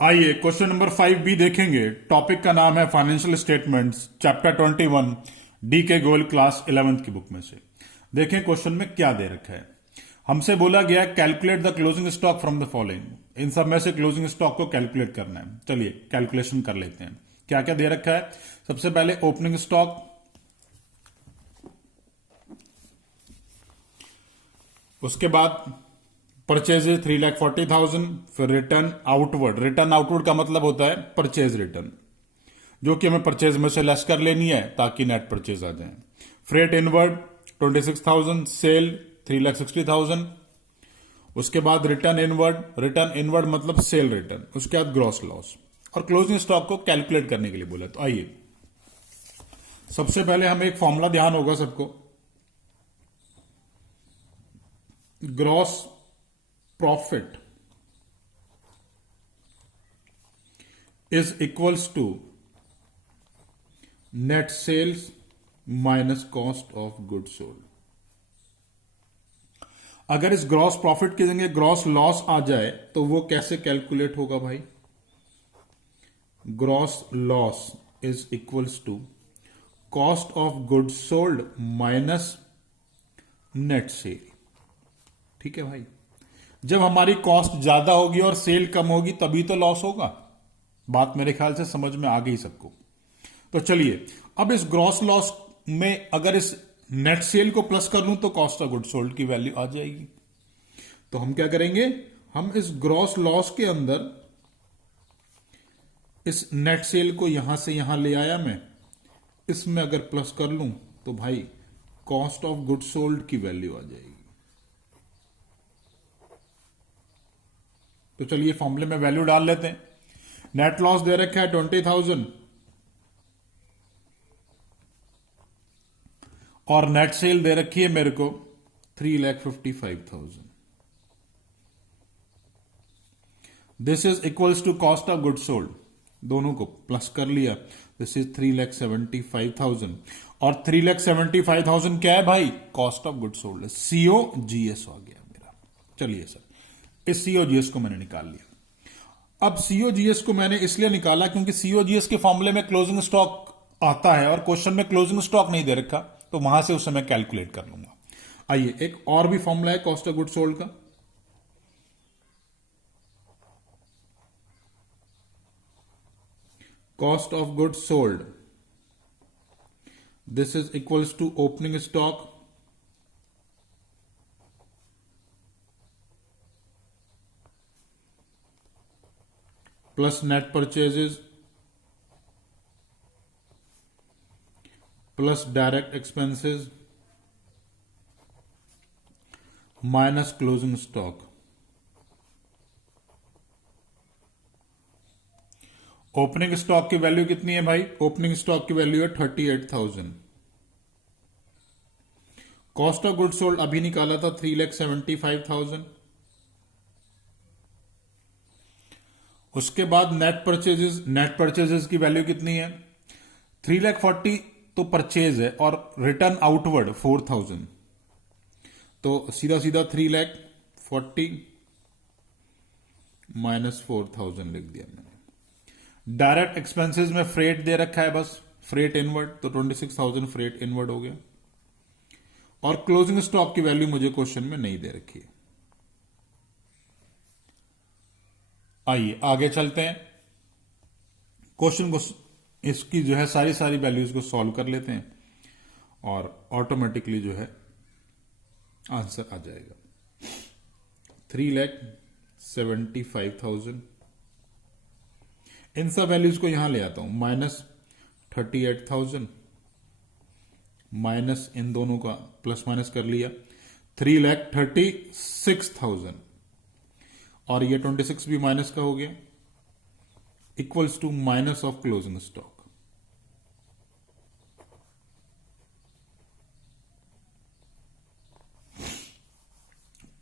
आइए question number 5 भी देखेंगे। टॉपिक का नाम है फाइनेंशियल स्टेटमेंट्स, चैप्टर 21, डी के गोयल क्लास 11th की बुक में से। देखें क्वेश्चन में क्या दे रखा है। हमसे बोला गया calculate the closing stock from the following. इन सब में से क्लोजिंग स्टॉक को कैलकुलेट करना है। चलिए कैलकुलेशन कर लेते हैं। क्या क्या दे रखा है। सबसे पहले ओपनिंग स्टॉक, उसके बाद परचेजेज 3,40,000, फिर रिटर्न आउटवर्ड। रिटर्न आउटवर्ड का मतलब होता है परचेज रिटर्न, जो कि हमें परचेज में से लेस कर लेनी है ताकि नेट परचेज आ जाए। Freight inward 26,000, sale 3,60,000। उसके बाद रिटर्न इनवर्ड, रिटर्न इनवर्ड मतलब सेल रिटर्न। उसके बाद ग्रॉस लॉस और क्लोजिंग स्टॉक को कैलकुलेट करने के लिए बोला। तो आइए सबसे पहले हमें एक फॉर्मूला ध्यान होगा सबको। Gross profit is equals to net sales minus cost of good sold. अगर इस ग्रॉस प्रॉफिट की जगह ग्रॉस लॉस आ जाए तो वो कैसे कैलकुलेट होगा भाई। Gross loss is equals to cost of good sold minus net sale. ठीक है भाई, जब हमारी कॉस्ट ज्यादा होगी और सेल कम होगी तभी तो लॉस होगा। बात मेरे ख्याल से समझ में आ गई सबको। तो चलिए अब इस ग्रॉस लॉस में अगर इस नेट सेल को प्लस कर लूं तो कॉस्ट ऑफ गुड सोल्ड की वैल्यू आ जाएगी। तो हम क्या करेंगे, हम इस ग्रॉस लॉस के अंदर इस नेट सेल को यहां से यहां ले आया मैं, इसमें अगर प्लस कर लूं तो भाई कॉस्ट ऑफ गुड सोल्ड की वैल्यू आ जाएगी। तो चलिए फॉर्मूले में वैल्यू डाल लेते हैं। नेट लॉस दे रखा है 20,000 और नेट सेल दे रखी है मेरे को 3,55,000। This is equals to cost of good sold, दोनों को प्लस कर लिया। दिस इज 3,75,000 और 3,75,000 क्या है भाई, cost of good sold. COGS हो गया मेरा। चलिए सर, इस COGS को मैंने निकाल लिया। अब COGS को मैंने इसलिए निकाला क्योंकि COGS के फॉर्मूले में क्लोजिंग स्टॉक आता है और क्वेश्चन में क्लोजिंग स्टॉक नहीं दे रखा, तो वहां से उसे मैं कैलकुलेट कर लूंगा। आइए एक और भी फॉर्मूला है कॉस्ट ऑफ गुड सोल्ड का। Cost of good sold, this is equals to opening stock plus net purchases plus direct expenses minus closing stock. Opening stock की वैल्यू कितनी है भाई, ओपनिंग स्टॉक की वैल्यू है 38,000। कॉस्ट ऑफ गुड सोल्ड अभी निकाला था 3,75,000। उसके बाद नेट परचेजेस की वैल्यू कितनी है 3,40,000 तो परचेज है और रिटर्न आउटवर्ड 4,000, तो सीधा सीधा 3,40,000 माइनस 4,000 लिख दिया मैंने। डायरेक्ट एक्सपेंसेस में फ्रेट दे रखा है, बस फ्रेट इनवर्ड, तो 26,000 फ्रेट इनवर्ड हो गया। और क्लोजिंग स्टॉक की वैल्यू मुझे क्वेश्चन में नहीं दे रखी है। आइए आगे चलते हैं, क्वेश्चन को इसकी जो है सारी सारी वैल्यूज को सॉल्व कर लेते हैं और ऑटोमेटिकली जो है आंसर आ जाएगा। 3,75,000, इन सब वैल्यूज को यहां ले आता हूं, माइनस 38,000 माइनस इन दोनों का प्लस माइनस कर लिया 3,36,000 और ये 26 भी माइनस का हो गया, equals to minus of closing stock.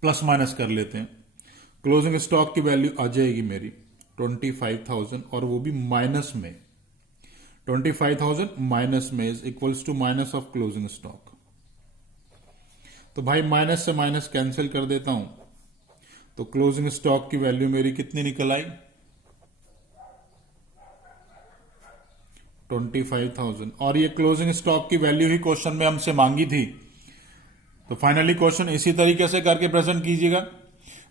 Plus minus कर लेते हैं, क्लोजिंग स्टॉक की वैल्यू आ जाएगी मेरी 25,000 और वो भी माइनस में। 25,000 माइनस में is equals to minus of closing stock. तो भाई माइनस से माइनस कैंसिल कर देता हूं, तो क्लोजिंग स्टॉक की वैल्यू मेरी कितनी निकल आई 25,000 और ये क्लोजिंग स्टॉक की वैल्यू ही क्वेश्चन में हमसे मांगी थी। तो फाइनली क्वेश्चन इसी तरीके से करके प्रेजेंट कीजिएगा।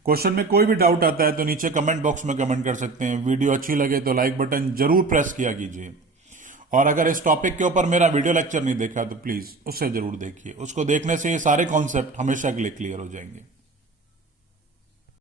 क्वेश्चन में कोई भी डाउट आता है तो नीचे कमेंट बॉक्स में कमेंट कर सकते हैं। वीडियो अच्छी लगे तो लाइक बटन जरूर प्रेस किया कीजिए, और अगर इस टॉपिक के ऊपर मेरा वीडियो लेक्चर नहीं देखा तो प्लीज उसे जरूर देखिए। उसको देखने से ये सारे कॉन्सेप्ट हमेशा के लिए क्लियर हो जाएंगे।